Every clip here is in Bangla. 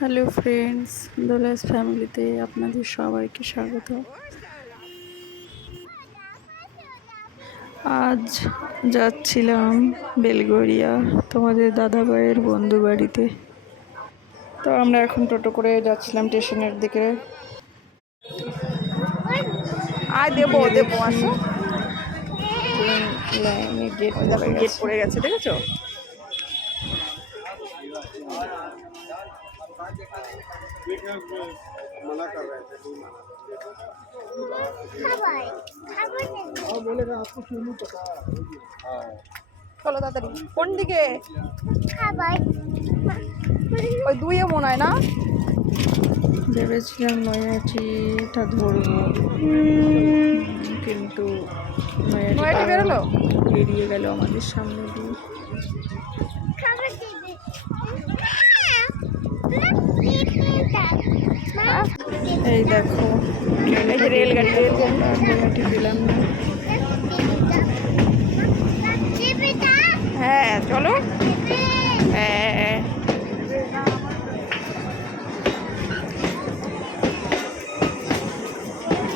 হ্যালো ফ্রেন্ডস, দোলাস ফ্যামিলিতে আপনাদের সবাইকে স্বাগত। আজ যাচ্ছিলাম বেলগড়িয়া তোমাদের দাদাভাইয়ের বন্ধু বাড়িতে। তো আমরা এখন টোটো করে যাচ্ছিলাম স্টেশনের দিকে। দেবো আসো। গেট পড়ে গেছে দেখেছো? मना कर रहे थे कोई मना बोलेगा आपको क्यों नहीं पता। চলো তাড়াতাড়ি। কোন দিকে? ওই দুইয়ে মনে হয় না। ভেবেছিলাম নয়াটিটা ধরবো, কিন্তু নয়াটি বেরোলো। বেরিয়ে গেল আমাদের সামনে দিয়ে। এই দেখো রেলগাড়ি নয়াটি পেলাম না। হ্যাঁ চলো। হ্যাঁ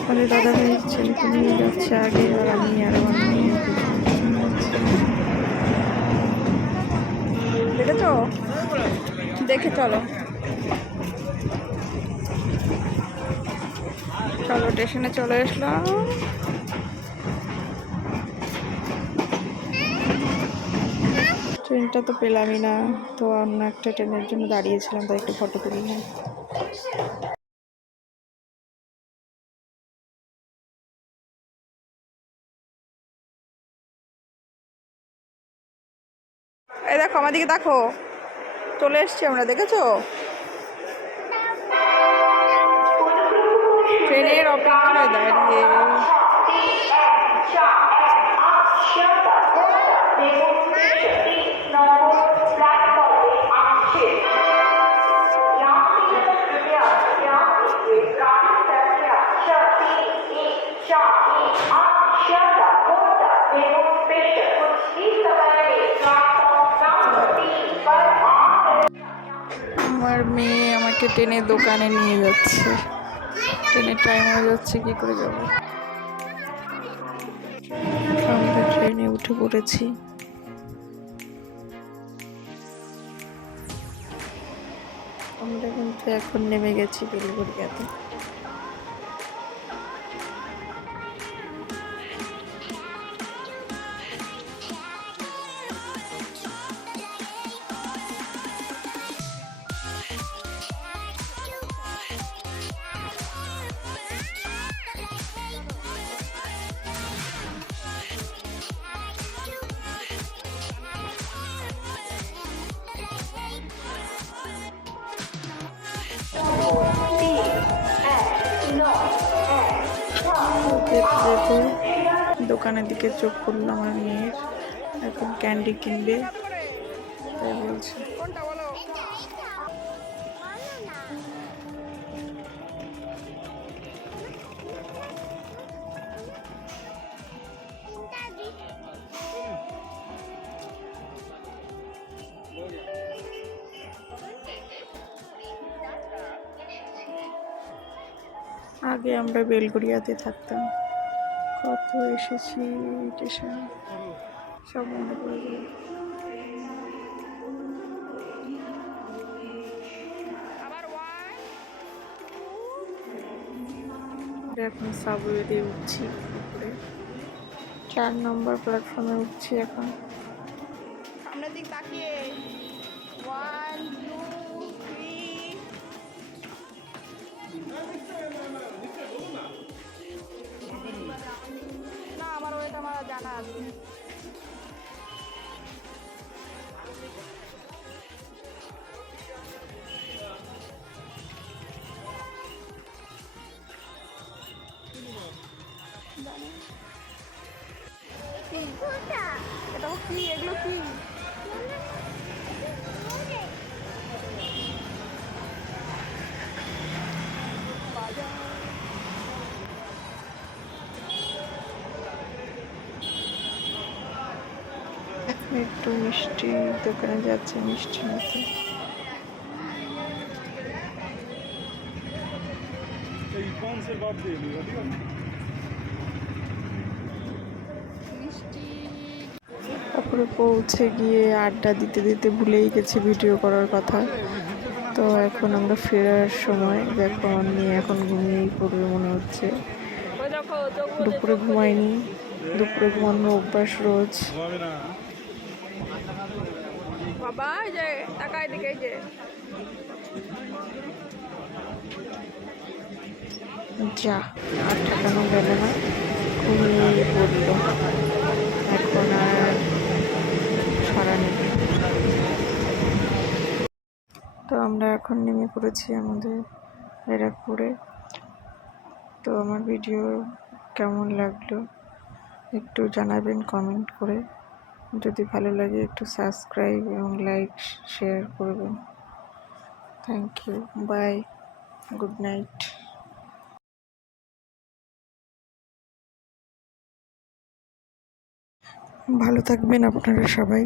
আমাদের দাদাভাই ছেলেকে নিয়ে যাচ্ছে আগে, আর আমি আর আমার মেয়ে দেখেছো? দেখে চলো। চলো স্টেশনে চলে আসলাম। ট্রেনটা তো পেলামই না, তো অন্য একটা ট্রেনের জন্য দাঁড়িয়েছিলাম, তাই একটু ফটো তুললাম। এই দেখো আমার দিকে দেখো, চলে এসছি আমরা। দেখেছো? ট্রেনের অপেক্ষায় দাঁড়িয়ে আমার মেয়ে আমাকে ট্রেনের দোকানে নিয়ে যাচ্ছে। ট্রেনের টাইম হয়ে যাচ্ছে, কি করে যাব? আমরা ট্রেনে উঠে পড়েছি। আমরা কিন্তু এখন নেমে গেছি বেলগড়িয়াতে। দোকানের দিকে চোখ করলো আমার মেয়ের, এখন ক্যান্ডি কিনবে তাই বলছে। আগে আমরা বেলগড়িয়াতে থাকতাম, কত এসেছি স্টেশন, সব মনে পড়ে গেল। এখন সাবওয়েতে উঠছি, উপরে 4 নম্বর প্ল্যাটফর্মে উঠছি এখন। সামনের দিক তাকিয়ে 1 2 3। না আমার ওইটা আমার জানা আছে। এটা কি? এগুলো কি? একটু মিষ্টি দোকানে যাচ্ছে, মিষ্টি নিতে। তারপরে পৌঁছে গিয়ে আড্ডা দিতে দিতে ভুলেই গেছি ভিডিও করার কথা। তো এখন আমরা ফেরার সময় দেখো আমার মেয়ে এখন ঘুমিয়েই পড়বে মনে হচ্ছে। দুপুরে ঘুমায়নি, দুপুরে ঘুমানোর অভ্যাস রোজ। বাবা এই যে টাকা এদিকে এই যে যা আর ঠেকানো গেল না, ঘুমিয়েই পড়ল। এখন আর সারা নেই। তো আমরা এখন নেমে পড়েছি আমাদের ব্যারাকপুরে। তো আমার ভিডিও কেমন লাগলো একটু জানাবেন কমেন্ট করে। যদি ভালো লাগে একটু সাবস্ক্রাইব এবং লাইক শেয়ার করবেন। Thank you, bye, good night. ভালো থাকবেন আপনারা সবাই।